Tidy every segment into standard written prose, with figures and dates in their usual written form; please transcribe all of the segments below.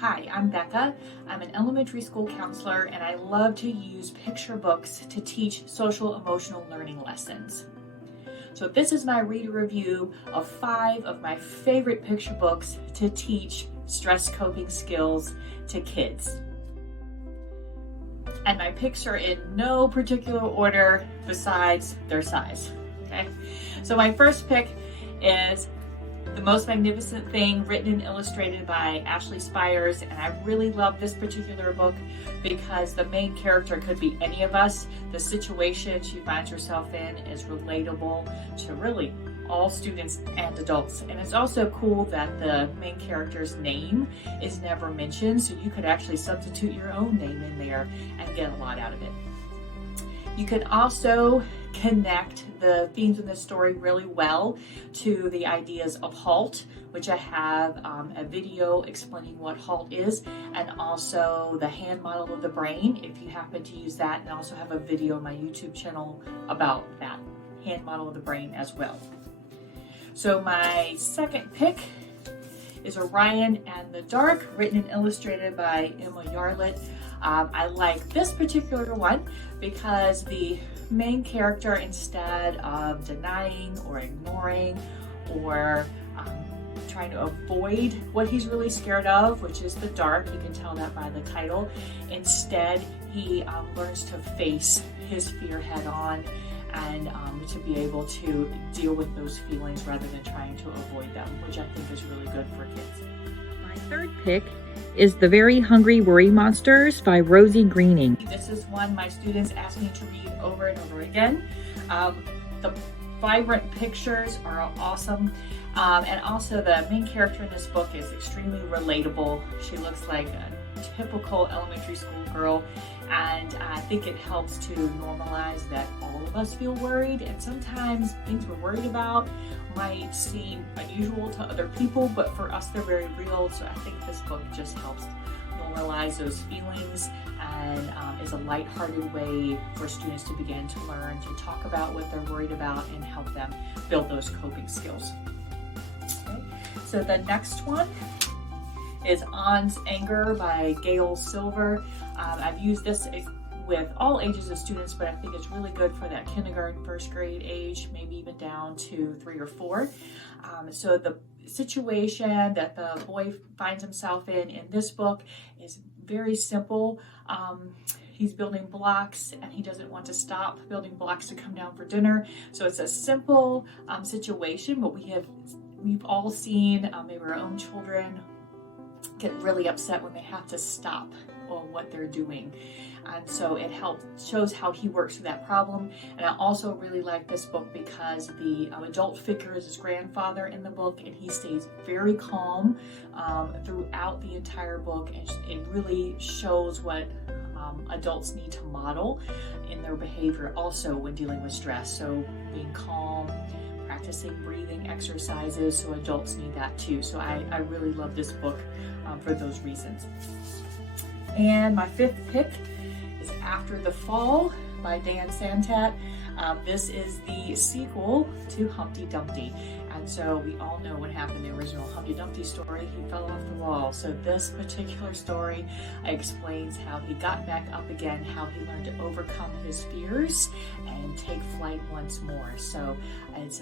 Hi, I'm Becca. I'm an elementary school counselor and I love to use picture books to teach social emotional learning lessons. So this is my reader review of 5 of my favorite picture books to teach stress coping skills to kids. And my picks are in no particular order besides their size. Okay, so my first pick is The Most Magnificent Thing, written and illustrated by Spires, and I really love this particular book because the main character could be any of us. The situation she finds herself in is relatable to really all students and adults. And it's also cool that the main character's name is never mentioned, so you could actually substitute your own name in there and get a lot out of it. You can also connect the themes in this story really well to the ideas of HALT, which I have a video explaining what HALT is, and also the hand model of the brain, if you happen to use that, and I also have a video on my YouTube channel about that hand model of the brain as well. So my second pick is Orion and the Dark, written and illustrated by Yarlett. I like this particular one because the main character, instead of denying or ignoring or trying to avoid what he's really scared of, which is the dark, you can tell that by the title, instead he learns to face his fear head on and to be able to deal with those feelings rather than trying to avoid them, which I think is really good for kids. My third pick is The Very Hungry Worry Monsters by Rosie Greening. This is one my students ask me to read over and over again. The vibrant pictures are awesome. And also the main character in this book is extremely relatable. She looks like a typical elementary school girl, and I think it helps to normalize that all of us feel worried, and sometimes things we're worried about might seem unusual to other people, but for us they're very real. So I think this book just helps normalize those feelings and is a lighthearted way for students to begin to learn to talk about what they're worried about and help them build those coping skills. Okay. So the next one is On's Anger by Gail Silver. I've used this with all ages of students, but I think it's really good for that kindergarten, first grade age, maybe even down to 3 or 4. So the situation that the boy finds himself in this book is very simple. He's building blocks and he doesn't want to stop building blocks to come down for dinner. So it's a simple situation, but we've all seen maybe our own children get really upset when they have to stop on what they're doing. And so it shows how he works through that problem. And I also really like this book because the adult figure is his grandfather in the book, and he stays very calm throughout the entire book, and it really shows what adults need to model in their behavior also when dealing with stress. So being calm, practicing breathing exercises, so adults need that too. So I really love this book for those reasons. And my 5th pick is After the Fall by Santat. This is the sequel to Humpty Dumpty. And so we all know what happened in the original Humpty Dumpty story. He fell off the wall. So this particular story explains how he got back up again, how he learned to overcome his fears and take flight once more. So it's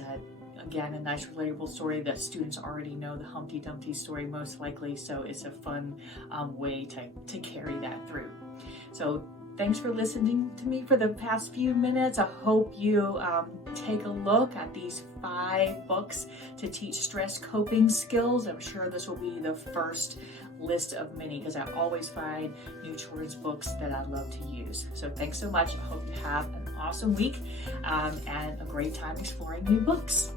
again, a nice relatable story that students already know the Humpty Dumpty story most likely, so it's a fun way to carry that through. So thanks for listening to me for the past few minutes. I hope you take a look at these 5 books to teach stress coping skills. I'm sure this will be the first list of many because I always find new children's books that I love to use. So thanks so much. I hope you have an awesome week and a great time exploring new books.